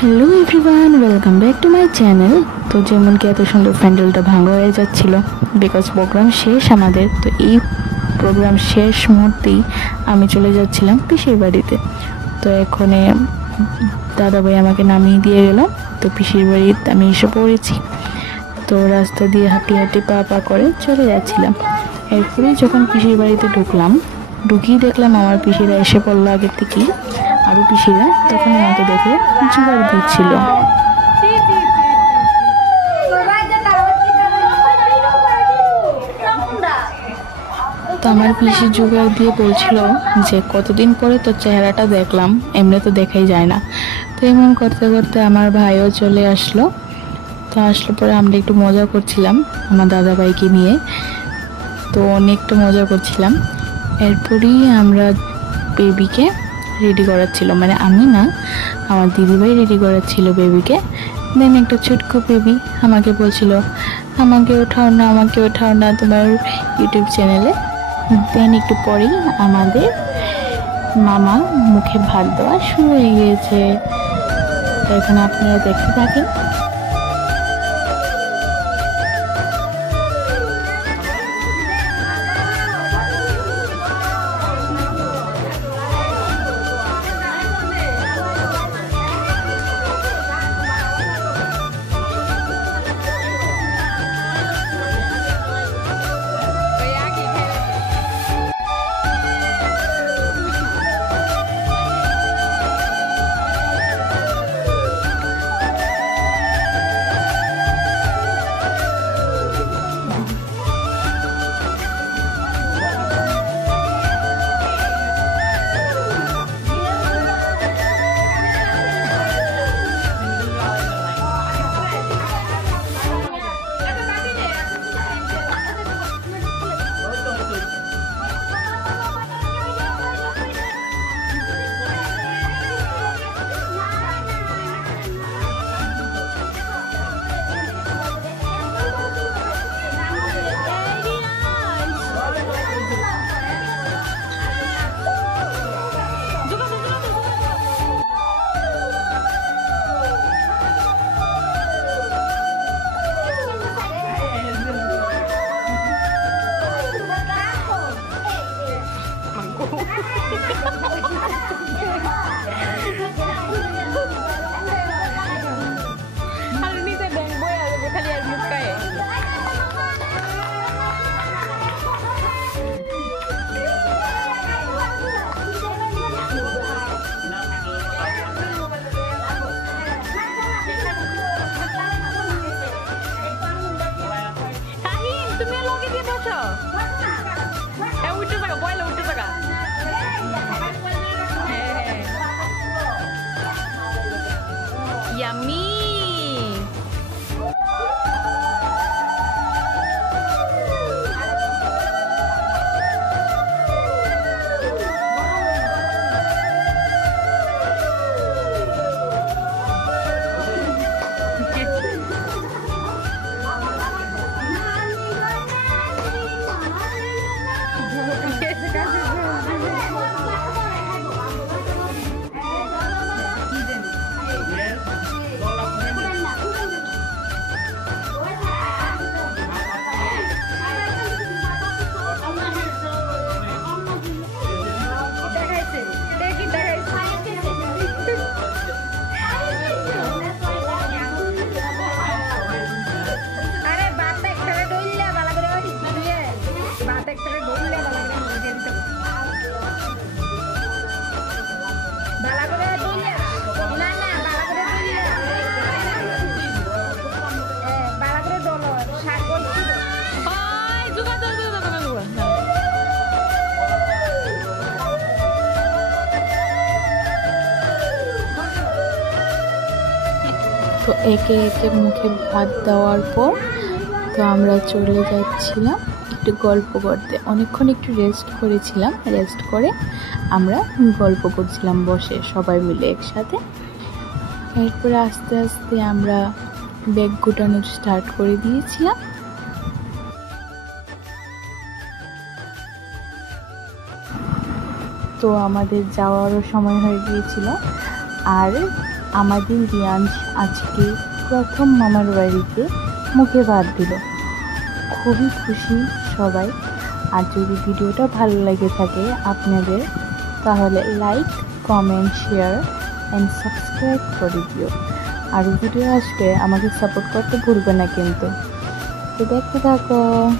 Hello everyone, welcome back to my channel. তো যেমন কি এত সুন্দর প্যান্ডেলটা ভাঙা হয়ে যাচ্ছিল বিকজ প্রোগ্রাম শেষ আমাদের। তো এই প্রোগ্রাম শেষ মুহূর্তেই আমি চলে যাচ্ছিলাম পিসির বাড়িতে। তো এখন দাদাভাই আমাকে নামিয়ে দিয়ে গেল। তো পিসির বাড়িতে আমি এসে পড়েছি। তো রাস্তা দিয়ে হাঁটি হাঁটি পা পা করে চলে যাচ্ছিলাম। এরপরে যখন পিসির বাড়িতে ঢুকিয়ে দেখলাম আমার পিসিরা এসে পড়লো আগের থেকেই। আরও পিসিরা তখন আমাকে দেখে জোগাড় দিচ্ছিল। তো আমার পিসি জোগাড় দিয়ে বলছিল যে কতদিন পরে তোর চেহারাটা দেখলাম, এমনি তো দেখাই যায় না। তো এমন করতে করতে আমার ভাইও চলে আসলো। তো আসলে পরে আমরা একটু মজা করছিলাম আমার দাদাভাইকে নিয়ে। তো অনেকটা মজা করছিলাম। এরপরই আমরা বেবিকে রেডি করাচ্ছিল, মানে আমি না, আমার দিদিভাই রেডি করাচ্ছিল বেবিকে। দেন একটা ছোট্ট বেবি আমাকে বলছিল আমাকে ওঠাও না তোমার ইউটিউব চ্যানেলে। দেন একটু পরেই আমাদের মামা মুখে ভাত দেওয়া শুরু হয়ে গিয়েছে। তো এখানে আপনারা দেখতে থাকেন। Yummy. তো একে একে মুখে ভাত দেওয়ার পর তো আমরা চলে যাচ্ছিলাম একটু গল্প করতে। অনেকক্ষণ একটু রেস্ট করেছিলাম, রেস্ট করে আমরা গল্প করছিলাম বসে সবাই মিলে একসাথে। এরপরে আস্তে আস্তে আমরা ব্যাগ গুটানো স্টার্ট করে দিয়েছিলাম। তো আমাদের যাওয়ারও সময় হয়ে গিয়েছিল। আর আমাদের রিয়াঞ্জ আজকে প্রথম মামার বাড়িতে মুখে ভাত দিল। খুবই খুশি সবাই। আর যদি ভিডিওটা ভালো লেগে থাকে আপনাদের, তাহলে like, comment, share and subscribe করে দিও। আরও ভিডিও আসবে, আমাকে সাপোর্ট করতে ভুলবে না কিন্তু। তো দেখতে থাকো।